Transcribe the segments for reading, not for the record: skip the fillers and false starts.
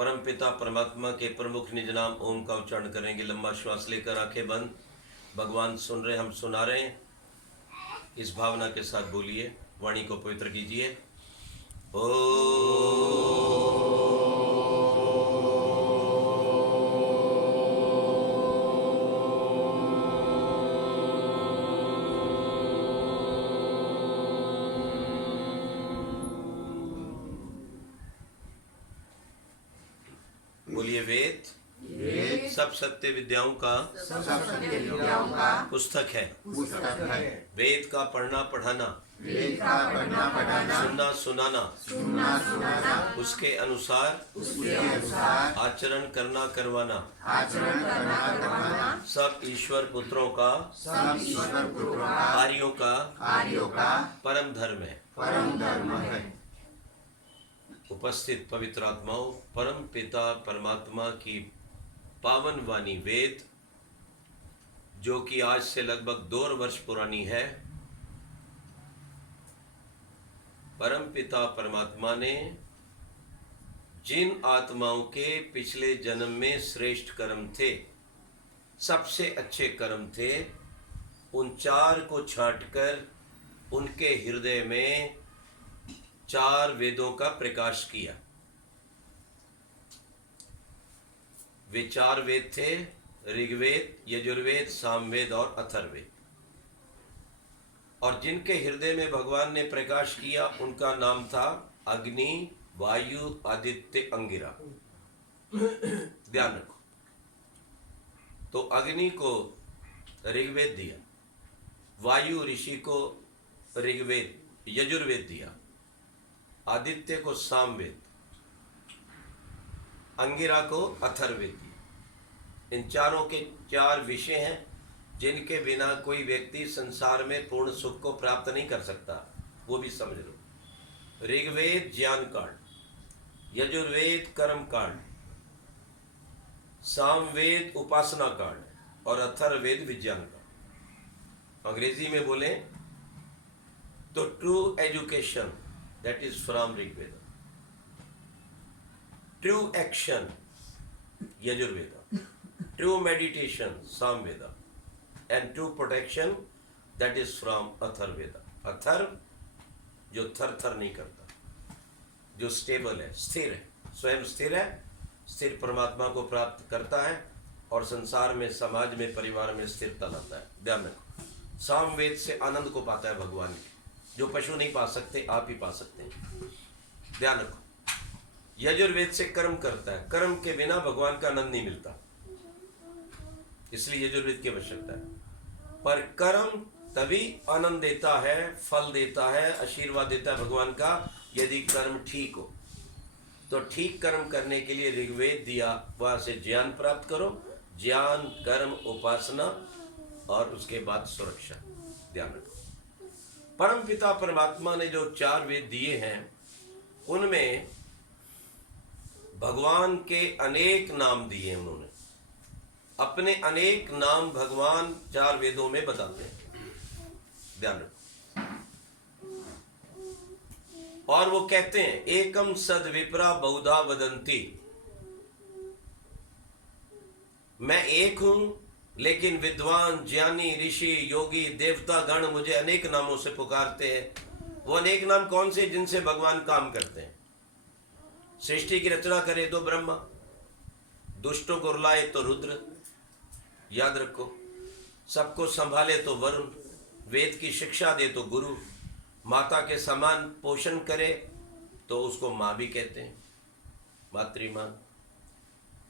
परम पिता परमात्मा के प्रमुख निज नाम ओम का उच्चारण करेंगे। लंबा श्वास लेकर आंखें बंद। भगवान सुन रहे, हम सुना रहे हैं। इस भावना के साथ बोलिए, वाणी को पवित्र कीजिए। बोलिए, वेद सब सत्य विद्याओं का पुस्तक है। वेद का पढ़ना पढ़ाना, सुनना सुनाना, उसके अनुसार आचरण करना करवाना सब ईश्वर पुत्रों का आर्यों का परम धर्म है। उपस्थित पवित्र आत्माओं, परम पिता परमात्मा की पावन वाणी वेद, जो कि आज से लगभग 2 वर्ष पुरानी है, परम पिता परमात्मा ने जिन आत्माओं के पिछले जन्म में श्रेष्ठ कर्म थे, सबसे अच्छे कर्म थे, उन 4 को छांटकर उनके हृदय में 4 वेदों का प्रकाश किया। वे 4 वेद थे, ऋग्वेद, यजुर्वेद, सामवेद और अथर्ववेद। और जिनके हृदय में भगवान ने प्रकाश किया, उनका नाम था अग्नि, वायु, आदित्य, अंगिरा। ध्यान रखो। तो अग्नि को ऋग्वेद दिया, वायु ऋषि को ऋग्वेद यजुर्वेद दिया, आदित्य को सामवेद, अंगिरा को अथर्ववेद दिया। इन चारों के 4 विषय हैं जिनके बिना कोई व्यक्ति संसार में पूर्ण सुख को प्राप्त नहीं कर सकता। वो भी समझ लो। ऋग्वेद ज्ञान कांड, यजुर्वेद कर्म कांड, सामवेद उपासना कांड और अथर्ववेद विज्ञान कांड। अंग्रेजी में बोले तो true education that is from Rigveda, true action Yajurveda, true meditation Samveda, and true protection that is from Atharveda। Atharva जो थर थर नहीं करता, जो स्टेबल है, स्थिर है, स्वयं स्थिर है, स्थिर परमात्मा को प्राप्त करता है और संसार में, समाज में, परिवार में स्थिरता लाता है। ध्यान रखो। सामवेद से आनंद को पाता है भगवान के, जो पशु नहीं पा सकते, आप ही पा सकते हैं। ध्यान रखो। यजुर्वेद से कर्म करता है, कर्म के बिना भगवान का आनंद नहीं मिलता, इसलिए यजुर्वेद की आवश्यकता है। पर कर्म तभी आनंद देता है, फल देता है, आशीर्वाद देता है भगवान का, यदि कर्म ठीक हो। तो ठीक कर्म करने के लिए ऋग्वेद दिया, वहां से ज्ञान प्राप्त करो, ज्ञान, कर्म, उपासना और उसके बाद सुरक्षा। ध्यान रखो। परम पिता परमात्मा ने जो 4 वेद दिए हैं, उनमें भगवान के अनेक नाम दिए। उन्होंने अपने अनेक नाम भगवान 4 वेदों में बताते हैं। ध्यान रखो। और वो कहते हैं, एकम सद विप्रा बहुधा वदंती, मैं एक हूं, लेकिन विद्वान, ज्ञानी, ऋषि, योगी, देवता गण मुझे अनेक नामों से पुकारते हैं। वो अनेक नाम कौन से, जिनसे भगवान काम करते हैं? सृष्टि की रचना करे तो ब्रह्मा, दुष्टों को रुलाए तो रुद्र, याद रखो, सबको संभाले तो वरुण, वेद की शिक्षा दे तो गुरु, माता के समान पोषण करे तो उसको माँ भी कहते हैं, मातृमान।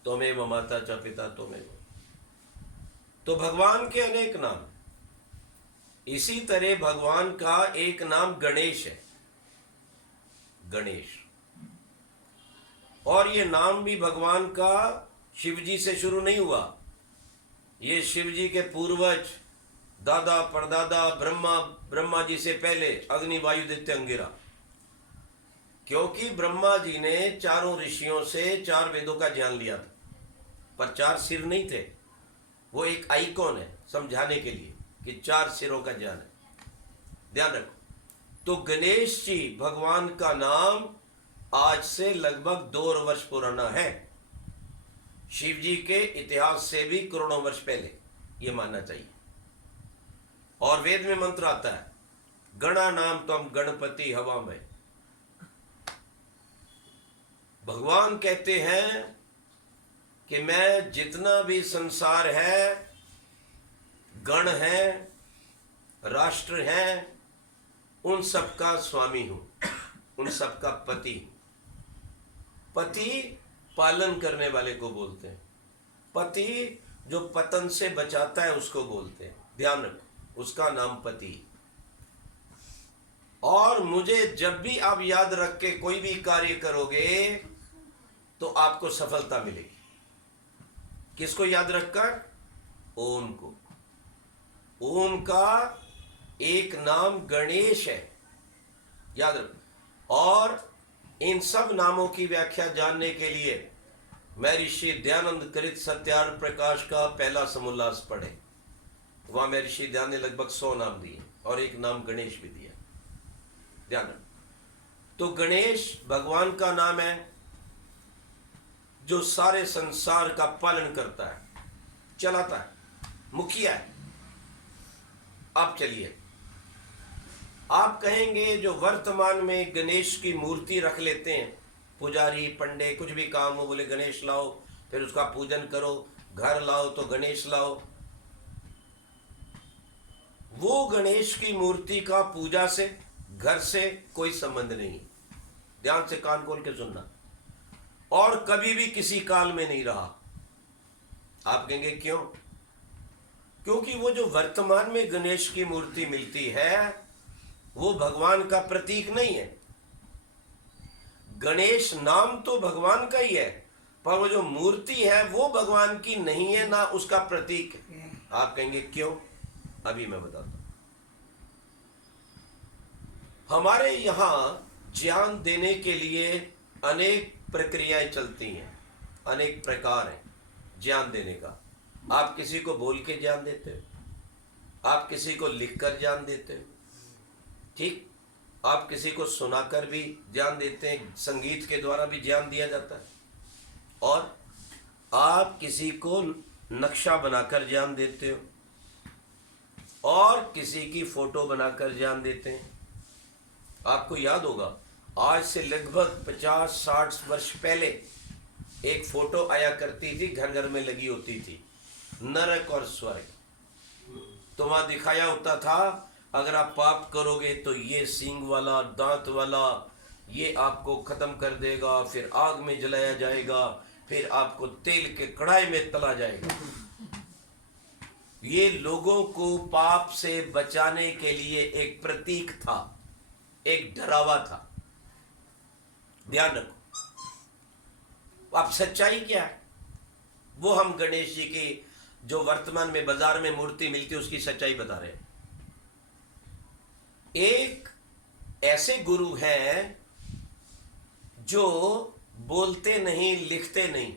त्वमेव माता च पिता त्वमेव। तो भगवान के अनेक नाम। इसी तरह भगवान का एक नाम गणेश है, गणेश। और ये नाम भी भगवान का शिव जी से शुरू नहीं हुआ, ये शिव जी के पूर्वज, दादा परदादा, ब्रह्मा जी से पहले अग्नि, वायु, आदित्य, अंगिरा। क्योंकि ब्रह्मा जी ने 4 ऋषियों से 4 वेदों का ज्ञान लिया था, पर 4 सिर नहीं थे। वो एक आइकॉन है समझाने के लिए कि 4 सिरों का ज्ञान है। ध्यान रखो। तो गणेश जी भगवान का नाम आज से लगभग 2 वर्ष पुराना है। शिव जी के इतिहास से भी करोड़ों वर्ष पहले, ये मानना चाहिए। और वेद में मंत्र आता है, गणा नाम तम गणपति हवा में। भगवान कहते हैं कि मैं जितना भी संसार है, गण है, राष्ट्र है, उन सबका स्वामी हूं, उन सबका पति। पति पालन करने वाले को बोलते हैं, पति जो पतन से बचाता है उसको बोलते हैं। ध्यान रखो, उसका नाम पति। और मुझे जब भी आप याद रख के कोई भी कार्य करोगे तो आपको सफलता मिलेगी। किसको याद रखकर? ओम को। ओम का एक नाम गणेश है, याद रखो। और इन सब नामों की व्याख्या जानने के लिए मैं ऋषि दयानंद कृत सत्यार्थ प्रकाश का पहला समोल्लास पढ़े। वहां मैं ऋषि दयानंद ने लगभग 100 नाम दिए और एक नाम गणेश भी दिया। ध्यान रखो। तो गणेश भगवान का नाम है जो सारे संसार का पालन करता है, चलाता है, मुखिया है। अब चलिए, आप कहेंगे जो वर्तमान में गणेश की मूर्ति रख लेते हैं, पुजारी पंडे कुछ भी काम हो, बोले गणेश लाओ, फिर उसका पूजन करो, घर लाओ तो गणेश लाओ। वो गणेश की मूर्ति का पूजा से, घर से कोई संबंध नहीं। ध्यान से कान खोल के सुनना। और कभी भी किसी काल में नहीं रहा। आप कहेंगे क्यों? क्योंकि वो जो वर्तमान में गणेश की मूर्ति मिलती है वो भगवान का प्रतीक नहीं है। गणेश नाम तो भगवान का ही है, पर वो जो मूर्ति है वो भगवान की नहीं है, ना उसका प्रतीक है। आप कहेंगे क्यों? अभी मैं बताता हूं। हमारे यहां ज्ञान देने के लिए अनेक प्रक्रियाएं चलती हैं, अनेक प्रकार हैं ज्ञान देने का। आप किसी को बोल के ज्ञान देते हो, आप किसी को लिखकर ज्ञान देते हो, ठीक, आप किसी को सुनाकर भी ज्ञान देते हैं, संगीत के द्वारा भी ज्ञान दिया जाता है, और आप किसी को नक्शा बनाकर ज्ञान देते हो, और किसी की फोटो बनाकर ज्ञान देते हैं। आपको याद होगा, आज से लगभग 50-60 वर्ष पहले एक फोटो आया करती थी, घर घर में लगी होती थी, नरक और स्वर्ग। तो वहां दिखाया होता था, अगर आप पाप करोगे तो ये सींग वाला, दांत वाला, ये आपको खत्म कर देगा, फिर आग में जलाया जाएगा, फिर आपको तेल के कढ़ाई में तला जाएगा। ये लोगों को पाप से बचाने के लिए एक प्रतीक था, एक डरावा था। ध्यान रखो। अब सच्चाई क्या है वो हम गणेश जी की जो वर्तमान में बाजार में मूर्ति मिलती है उसकी सच्चाई बता रहे हैं। एक ऐसे गुरु हैं जो बोलते नहीं, लिखते नहीं,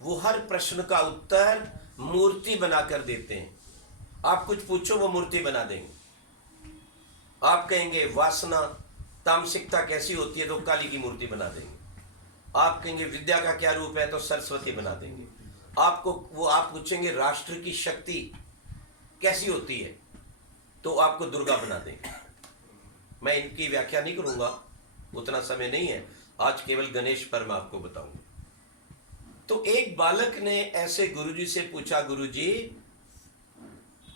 वो हर प्रश्न का उत्तर मूर्ति बनाकर देते हैं। आप कुछ पूछो वो मूर्ति बना देंगे। आप कहेंगे वासना, तामसिकता कैसी होती है, तो काली की मूर्ति बना देंगे। आप कहेंगे विद्या का क्या रूप है, तो सरस्वती बना देंगे। आप पूछेंगे राष्ट्र की शक्ति कैसी होती है, तो आपको दुर्गा बना देंगे। मैं इनकी व्याख्या नहीं करूंगा, उतना समय नहीं है, आज केवल गणेश पर मैं आपको बताऊंगा। तो एक बालक ने ऐसे गुरुजी से पूछा, गुरुजी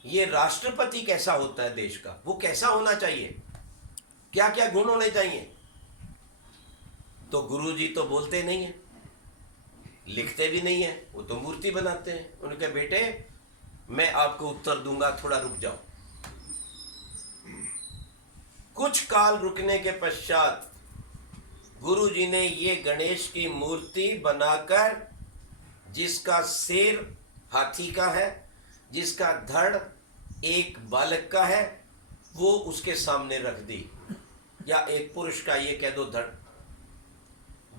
ये राष्ट्रपति कैसा होता है देश का, वो कैसा होना चाहिए, क्या क्या गुण होने चाहिए? तो गुरुजी तो बोलते नहीं है, लिखते भी नहीं है, वो तो मूर्ति बनाते हैं। उनके बेटे मैं आपको उत्तर दूंगा, थोड़ा रुक जाओ। कुछ काल रुकने के पश्चात गुरुजी ने ये गणेश की मूर्ति बनाकर, जिसका सिर हाथी का है, जिसका धड़ एक बालक का है, वो उसके सामने रख दी, या एक पुरुष का ये कह दो धड़।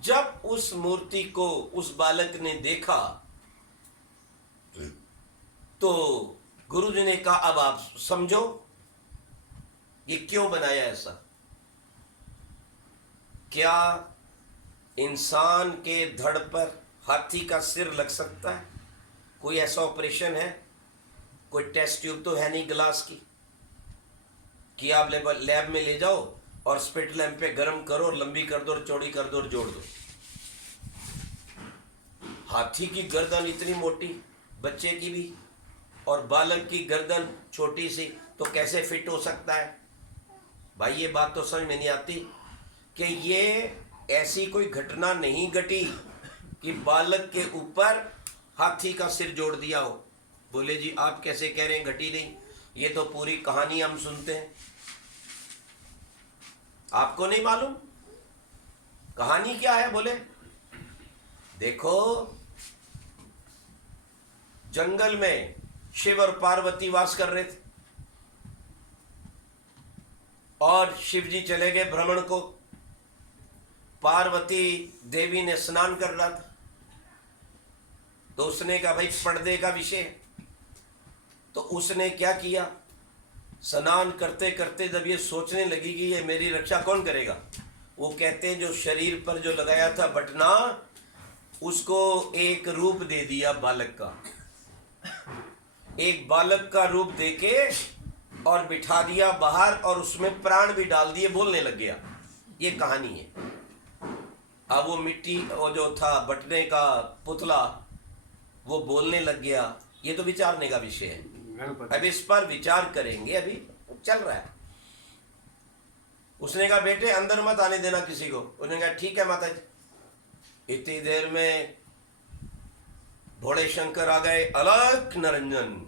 जब उस मूर्ति को उस बालक ने देखा तो गुरुजी ने कहा, अब आप समझो ये क्यों बनाया ऐसा। क्या इंसान के धड़ पर हाथी का सिर लग सकता है? कोई ऐसा ऑपरेशन है? कोई टेस्ट ट्यूब तो है नहीं ग्लास की कि आप लैब में ले जाओ और स्पिट लैम्प पे गर्म करो और लंबी कर दो और चौड़ी कर दो और जोड़ दो। हाथी की गर्दन इतनी मोटी, बच्चे की भी, और बालक की गर्दन छोटी सी, तो कैसे फिट हो सकता है? भाई ये बात तो समझ में नहीं आती कि ये ऐसी कोई घटना नहीं घटी कि बालक के ऊपर हाथी का सिर जोड़ दिया हो। बोले जी आप कैसे कह रहे हैं घटी नहीं, ये तो पूरी कहानी हम सुनते हैं। आपको नहीं मालूम कहानी क्या है? बोले देखो, जंगल में शिव और पार्वती वास कर रहे थे और शिव जी चले गए भ्रमण को। पार्वती देवी ने स्नान कर रहा था, तो उसने कहा भाई पर्दे का विषय है, तो उसने क्या किया, स्नान करते करते जब ये सोचने लगी कि ये मेरी रक्षा कौन करेगा, वो कहते हैं जो शरीर पर जो लगाया था बटना, उसको एक रूप दे दिया बालक का, एक बालक का रूप देके और बिठा दिया बाहर और उसमें प्राण भी डाल दिए, बोलने लग गया। ये कहानी है। अब वो मिट्टी, वो जो था बटने का पुतला, वो बोलने लग गया। ये तो विचारने का विषय है, अब इस पर विचार करेंगे, अभी चल रहा है। उसने कहा बेटे अंदर मत आने देना किसी को। उसने कहा ठीक है माता जी। इतनी देर में भोले शंकर आ गए, अलख निरंजन।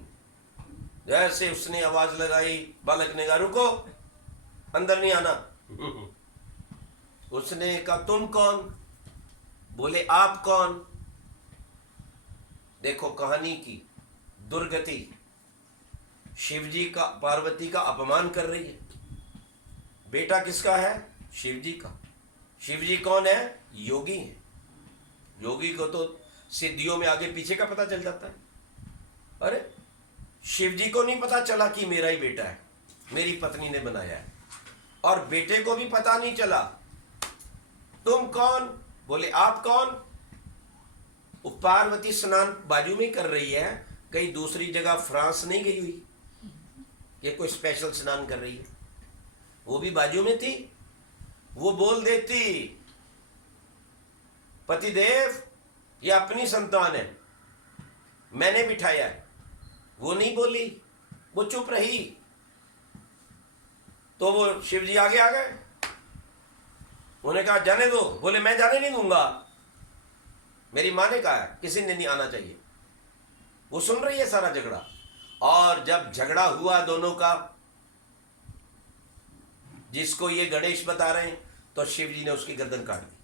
जैसे उसने आवाज लगाई, बालक ने कहा रुको, अंदर नहीं आना। उसने कहा तुम कौन? बोले आप कौन? देखो कहानी की दुर्गति, शिवजी का पार्वती का अपमान कर रही है। बेटा किसका है? शिवजी का। शिवजी कौन है? योगी है। योगी को तो सिद्धियों में आगे पीछे का पता चल जाता है। अरे शिवजी को नहीं पता चला कि मेरा ही बेटा है, मेरी पत्नी ने बनाया है, और बेटे को भी पता नहीं चला। तुम कौन? बोले आप कौन? वो पार्वती स्नान बाजू में कर रही है, कहीं दूसरी जगह फ्रांस नहीं गई हुई ये कोई स्पेशल स्नान कर रही है, वो भी बाजू में थी। वो बोल देती पतिदेव ये अपनी संतान है, मैंने बिठाया है। वो नहीं बोली, वो चुप रही, तो वो शिवजी आगे आ गए। उन्होंने कहा जाने दो। बोले मैं जाने नहीं दूंगा, मेरी माँ ने कहा है, किसी ने नहीं आना चाहिए। वो सुन रही है सारा झगड़ा, और जब झगड़ा हुआ दोनों का, जिसको ये गणेश बता रहे हैं, तो शिव जी ने उसकी गर्दन काट दी।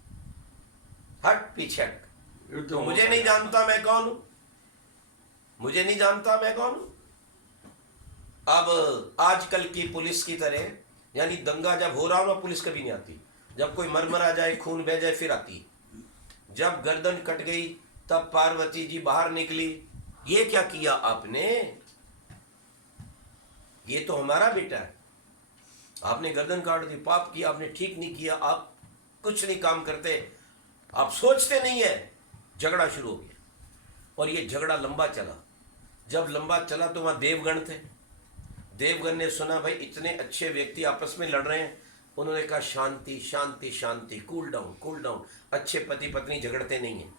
हट पीछे हट, तो मुझे नहीं जानता मैं कौन हूं, मुझे नहीं जानता मैं कौन हूं। अब आजकल की पुलिस की तरह, यानी दंगा जब हो रहा हो ना, पुलिस कभी नहीं आती। जब कोई मरमरा जाए, खून बह जाए, फिर आती। जब गर्दन कट गई तब पार्वती जी बाहर निकली। ये क्या किया आपने? ये तो हमारा बेटा है, आपने गर्दन काट दी, पाप किया आपने, ठीक नहीं किया। आप कुछ नहीं काम करते, आप सोचते नहीं है। झगड़ा शुरू हो गया, और ये झगड़ा लंबा चला। जब लंबा चला तो वहां देवगण थे। देवगण ने सुना भाई इतने अच्छे व्यक्ति आपस में लड़ रहे हैं। उन्होंने कहा शांति शांति शांति, कूल डाउन कूल डाउन, अच्छे पति पत्नी झगड़ते नहीं है।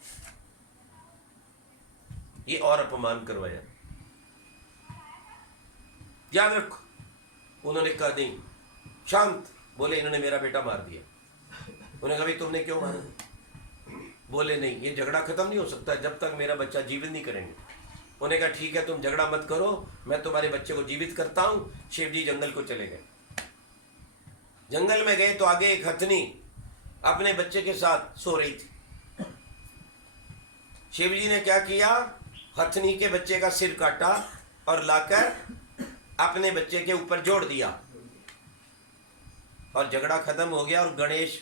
ये और अपमान करवाया, याद रखो। उन्होंने कहा नहीं, शांत। बोले इन्होंने मेरा बेटा मार दिया। उन्होंने कहा भाई तुमने क्यों मारा? बोले नहीं, ये झगड़ा खत्म नहीं हो सकता जब तक मेरा बच्चा जीवित नहीं करेंगे। उन्होंने कहा ठीक है तुम झगड़ा मत करो, मैं तुम्हारे बच्चे को जीवित करता हूं। शिव जी जंगल को चले गए। जंगल में गए तो आगे एक हथनी अपने बच्चे के साथ सो रही थी। शिव जी ने क्या किया, हथनी के बच्चे का सिर काटा और लाकर अपने बच्चे के ऊपर जोड़ दिया, और झगड़ा खत्म हो गया। और गणेश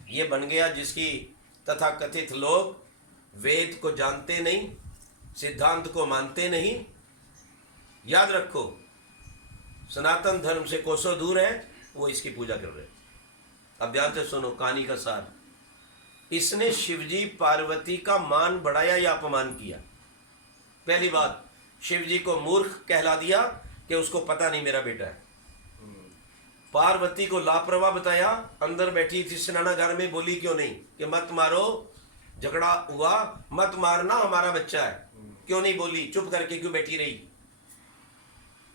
ये बन गया जिसकी तथाकथित लोग वेद को जानते नहीं, सिद्धांत को मानते नहीं। याद रखो, सनातन धर्म से कोसों दूर है, वो इसकी पूजा कर रहे हैं। अब ध्यान से सुनो कहानी का सार। इसने शिवजी पार्वती का मान बढ़ाया या अपमान किया? पहली बात, शिवजी को मूर्ख कहला दिया कि उसको पता नहीं मेरा बेटा है। पार्वती को लापरवाह बताया, अंदर बैठी थी स्नानागार में, बोली क्यों नहीं कि मत मारो, झगड़ा हुआ, मत मारना, हमारा बच्चा है। क्यों नहीं बोली, चुप करके क्यों बैठी रही?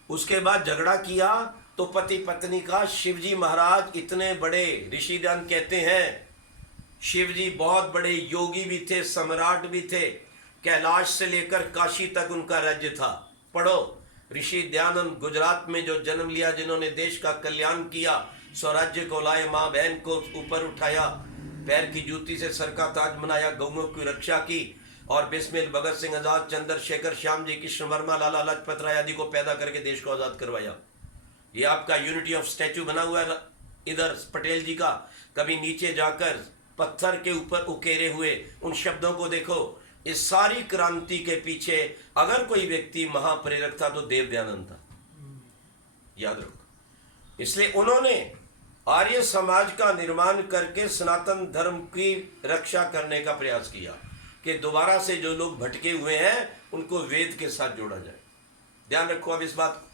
उसके बाद झगड़ा किया तो पति पत्नी का। शिवजी महाराज इतने बड़े ऋषिदान कहते हैं, शिवजी बहुत बड़े योगी भी थे, सम्राट भी थे, कैलाश से लेकर काशी तक उनका राज्य था। पढ़ो, ऋषि दयानंद गुजरात में जो जन्म लिया, जिन्होंने देश का कल्याण किया, स्वराज्य को लाए, माँ बहन को ऊपर उठाया, पैर की जूती से सर का ताज बनाया, गौओं की रक्षा की, और बिस्मिल, भगत सिंह, आजाद, चंद्रशेखर, श्याम जी, कृष्ण वर्मा, लाला लाजपत राय आदि को पैदा करके देश को आजाद करवाया। ये आपका यूनिटी ऑफ स्टैचू बना हुआ है इधर पटेल जी का। कभी नीचे जाकर पत्थर के ऊपर उकेरे हुए उन शब्दों को देखो। इस सारी क्रांति के पीछे अगर कोई व्यक्ति महाप्रेरक था तो देव दयानंद था, याद रखो। इसलिए उन्होंने आर्य समाज का निर्माण करके सनातन धर्म की रक्षा करने का प्रयास किया कि दोबारा से जो लोग भटके हुए हैं उनको वेद के साथ जोड़ा जाए। ध्यान रखो अब इस बात को।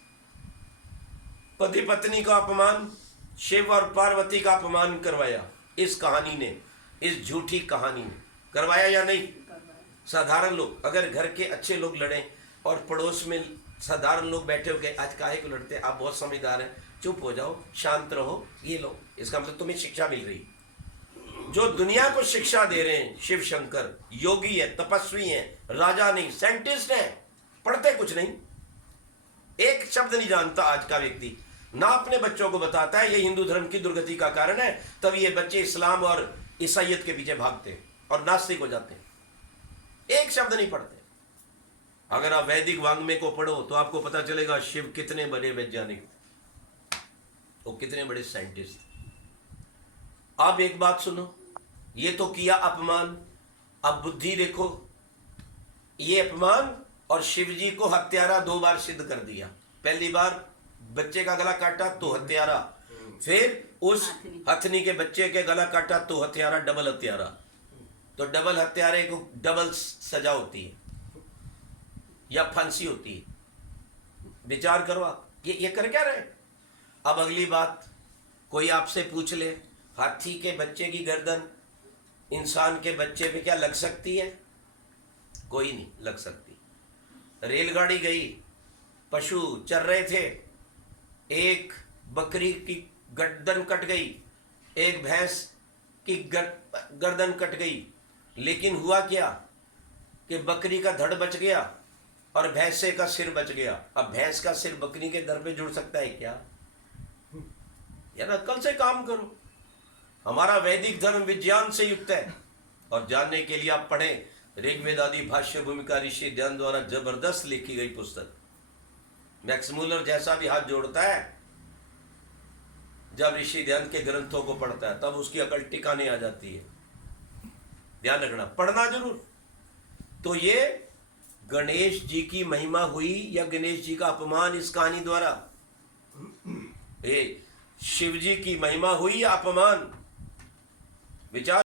पति पत्नी का अपमान, शिव और पार्वती का अपमान करवाया इस कहानी ने, इस झूठी कहानी ने। करवाया या नहीं? साधारण लोग, अगर घर के अच्छे लोग लड़े और पड़ोस में साधारण लोग बैठे हो गए, आज काहे को लड़ते, आप बहुत समझदार हैं, चुप हो जाओ, शांत रहो, ये लो, इसका मतलब तुम्हें शिक्षा मिल रही। जो दुनिया को शिक्षा दे रहे हैं शिव शंकर, योगी है, तपस्वी है, राजा नहीं, साइंटिस्ट है, पढ़ते कुछ नहीं, एक शब्द नहीं जानता आज का व्यक्ति, ना अपने बच्चों को बताता है ये हिंदू धर्म की दुर्गति का कारण है, तब ये बच्चे इस्लाम और ईसाइयत के पीछे भागते हैं और नास्तिक हो जाते हैं। एक शब्द नहीं पढ़ते। अगर आप वैदिक वांग्मय को पढ़ो तो आपको पता चलेगा शिव कितने बड़े वैज्ञानिक थे, वो कितने बड़े साइंटिस्ट थे। अब एक बात सुनो, ये तो किया अपमान, अब बुद्धि देखो। ये अपमान और शिवजी को हत्यारा 2 बार सिद्ध कर दिया। पहली बार बच्चे का गला काटा तो हत्यारा, फिर उस हथनी के बच्चे के गला काटा तो हत्यारा, डबल हत्यारा। तो डबल हत्यारे को डबल सजा होती है या फांसी होती है। विचार करो आप, ये कर क्या रहे। अब अगली बात, कोई आपसे पूछ ले हाथी के बच्चे की गर्दन इंसान के बच्चे पे क्या लग सकती है? कोई नहीं लग सकती। रेलगाड़ी गई, पशु चल रहे थे, एक बकरी की गर्दन कट गई, एक भैंस की गर्दन कट गई, लेकिन हुआ क्या कि बकरी का धड़ बच गया और भैंसे का सिर बच गया। अब भैंस का सिर बकरी के धड़ पे जुड़ सकता है क्या? यार अक्ल से काम करो। हमारा वैदिक धर्म विज्ञान से युक्त है, और जानने के लिए आप पढ़ें ऋग्वेद आदि भाष्य भूमिका ऋषि ध्यान द्वारा जबरदस्त लिखी गई पुस्तक। मैक्स मूलर जैसा भी हाथ जोड़ता है जब ऋषि ध्यान के ग्रंथों को पढ़ता है, तब उसकी अकल टिकाने आ जाती है। ध्यान रखना, पढ़ना जरूर। तो ये गणेश जी की महिमा हुई या गणेश जी का अपमान इस कहानी द्वारा? शिव जी की महिमा हुई या अपमान? विचार